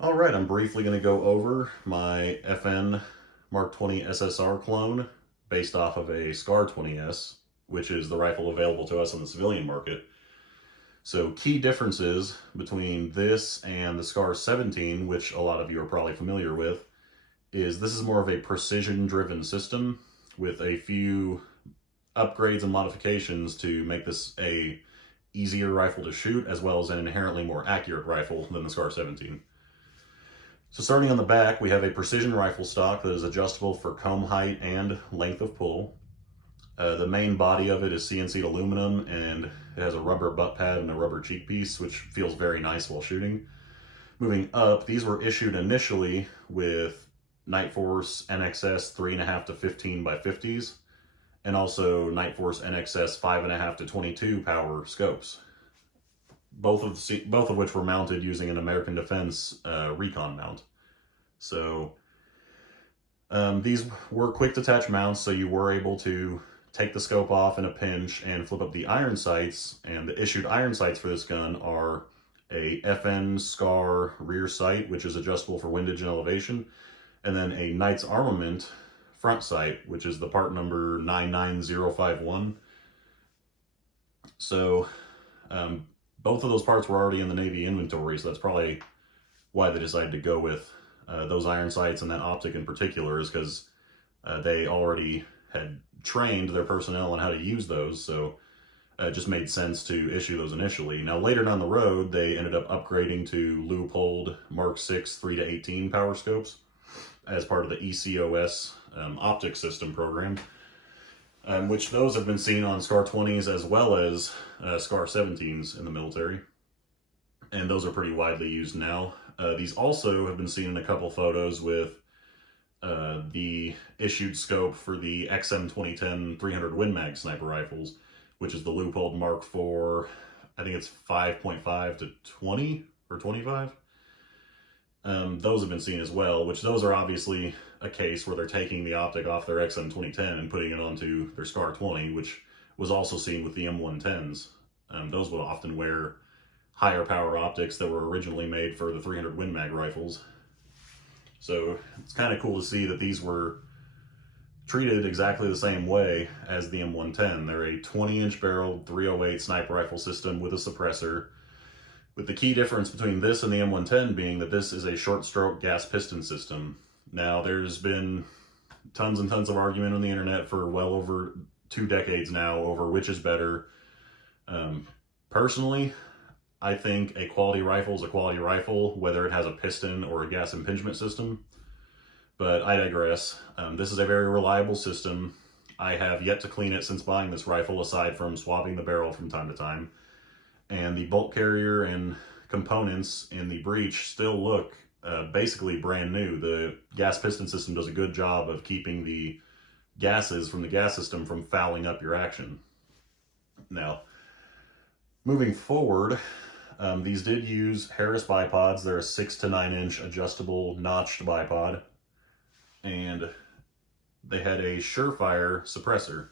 All right, I'm briefly going to go over my FN Mark 20 SSR clone based off of a SCAR 20S, which is the rifle available to us on the civilian market. So key differences between this and the SCAR 17, which a lot of you are probably familiar with, is this is more of a precision-driven system with a few upgrades and modifications to make this a easier rifle to shoot, as well as an inherently more accurate rifle than the SCAR 17. So starting on the back, we have a precision rifle stock that is adjustable for comb height and length of pull. The main body of it is CNC'd aluminum, and it has a rubber butt pad and a rubber cheek piece, which feels very nice while shooting. Moving up, these were issued initially with Nightforce NXS 3.5 to 15 by 50s, and also Nightforce NXS 5.5 to 22 power scopes. Both of which were mounted using an American Defense recon mount. So these were quick detach mounts, so you were able to take the scope off in a pinch and flip up the iron sights. And the issued iron sights for this gun are a FN SCAR rear sight, which is adjustable for windage and elevation, and then a Knight's Armament front sight, which is the part number 99051. So both of those parts were already in the Navy inventory, so that's probably why they decided to go with those iron sights, and that optic in particular is because they already had trained their personnel on how to use those, so it just made sense to issue those initially. Now later down the road, they ended up upgrading to Leupold Mark 6 3 to 18 power scopes as part of the ECOS optic system program, which those have been seen on SCAR 20s as well as SCAR 17s in the military, and those are pretty widely used now. These also have been seen in a couple photos with the issued scope for the XM 2010 300 Win Mag sniper rifles, which is the Leupold Mark IV, I think it's 5.5 to 20 or 25. Those have been seen as well, which those are obviously a case where they're taking the optic off their XM 2010 and putting it onto their SCAR 20, which was also seen with the M110s. Those would often wear higher power optics that were originally made for the 300 Win Mag rifles. So it's kind of cool to see that these were treated exactly the same way as the M110. They're a 20-inch barreled 308 sniper rifle system with a suppressor, with the key difference between this and the M110 being that this is a short stroke gas piston system. Now, there's been tons and tons of argument on the internet for well over 2 decades now over which is better. Personally, I think a quality rifle is a quality rifle, whether it has a piston or a gas impingement system. But I digress. This is a very reliable system. I have yet to clean it since buying this rifle, aside from swapping the barrel from time to time. And the bolt carrier and components in the breech still look basically brand new. The gas piston system does a good job of keeping the gases from the gas system from fouling up your action. Now, moving forward, these did use Harris bipods. They're a 6 to 9 inch adjustable notched bipod, and they had a Surefire suppressor.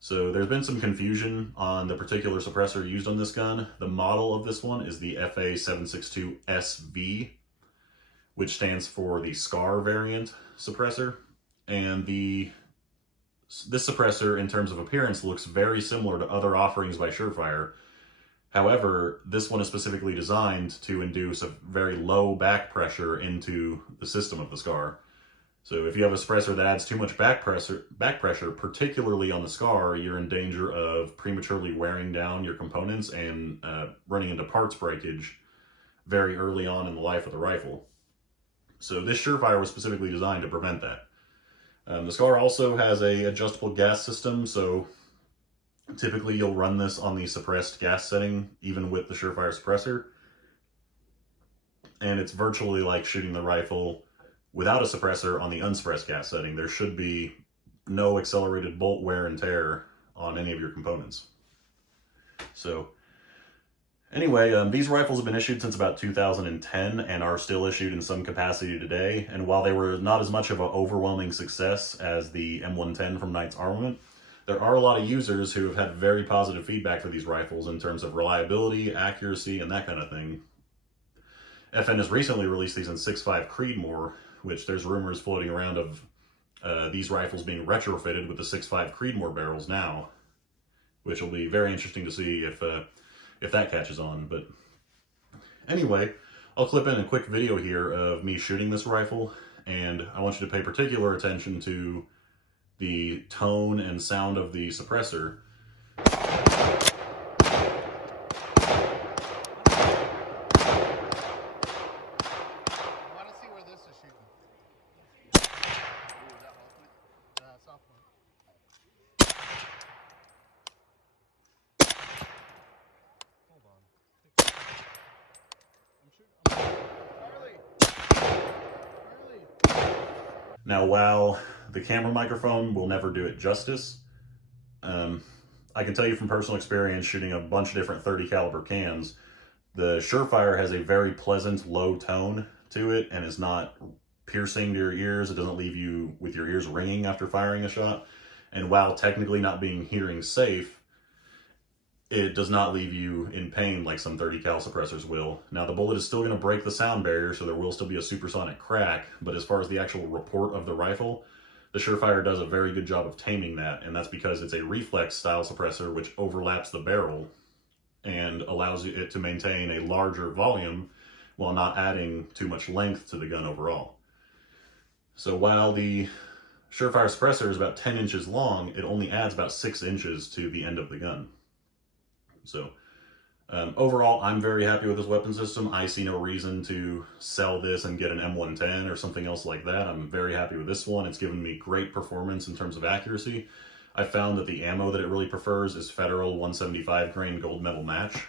So there's been some confusion on the particular suppressor used on this gun. The model of this one is the FA762SV, which stands for the SCAR variant suppressor. And this suppressor, in terms of appearance, looks very similar to other offerings by Surefire. However, this one is specifically designed to induce a very low back pressure into the system of the SCAR. So if you have a suppressor that adds too much back pressure, particularly on the SCAR, you're in danger of prematurely wearing down your components and running into parts breakage very early on in the life of the rifle. So this Surefire was specifically designed to prevent that. The SCAR also has a adjustable gas system, so typically you'll run this on the suppressed gas setting, even with the Surefire suppressor. And it's virtually like shooting the rifle without a suppressor on the unsuppressed gas setting. There should be no accelerated bolt wear and tear on any of your components. So anyway, these rifles have been issued since about 2010 and are still issued in some capacity today. And while they were not as much of an overwhelming success as the M110 from Knight's Armament, there are a lot of users who have had very positive feedback for these rifles in terms of reliability, accuracy, and that kind of thing. FN has recently released these in 6.5 Creedmoor, which there's rumors floating around of these rifles being retrofitted with the 6.5 Creedmoor barrels now, which will be very interesting to see if that catches on. But anyway, I'll clip in a quick video here of me shooting this rifle, and I want you to pay particular attention to the tone and sound of the suppressor. Now, while the camera microphone will never do it justice, I can tell you from personal experience shooting a bunch of different 30 caliber cans, the Surefire has a very pleasant low tone to it and is not piercing to your ears. It doesn't leave you with your ears ringing after firing a shot. And while technically not being hearing safe, it does not leave you in pain like some 30 cal suppressors will. Now, the bullet is still going to break the sound barrier, so there will still be a supersonic crack, but as far as the actual report of the rifle, the Surefire does a very good job of taming that, and that's because it's a reflex style suppressor which overlaps the barrel and allows it to maintain a larger volume while not adding too much length to the gun overall. So while the Surefire suppressor is about 10 inches long, it only adds about 6 inches to the end of the gun. So overall, I'm very happy with this weapon system. I see no reason to sell this and get an M110 or something else like that. I'm very happy with this one. It's given me great performance in terms of accuracy. I found that the ammo that it really prefers is Federal 175 grain gold medal match,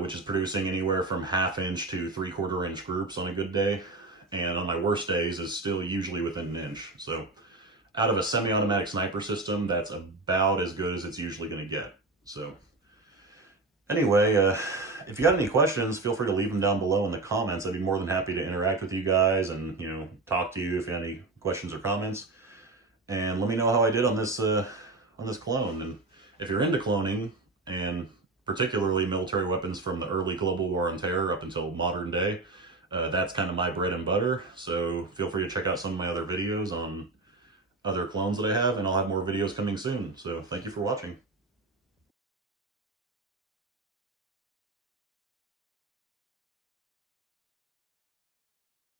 which is producing anywhere from 1/2 inch to 3/4 inch groups on a good day. And on my worst days is still usually within an inch. So out of a semi-automatic sniper system, that's about as good as it's usually going to get. So anyway, if you got any questions, feel free to leave them down below in the comments. I'd be more than happy to interact with you guys and, you know, talk to you if you have any questions or comments. And let me know how I did on this clone. And if you're into cloning, and particularly military weapons from the early global war on terror up until modern day, that's kind of my bread and butter. So feel free to check out some of my other videos on other clones that I have, and I'll have more videos coming soon. So thank you for watching.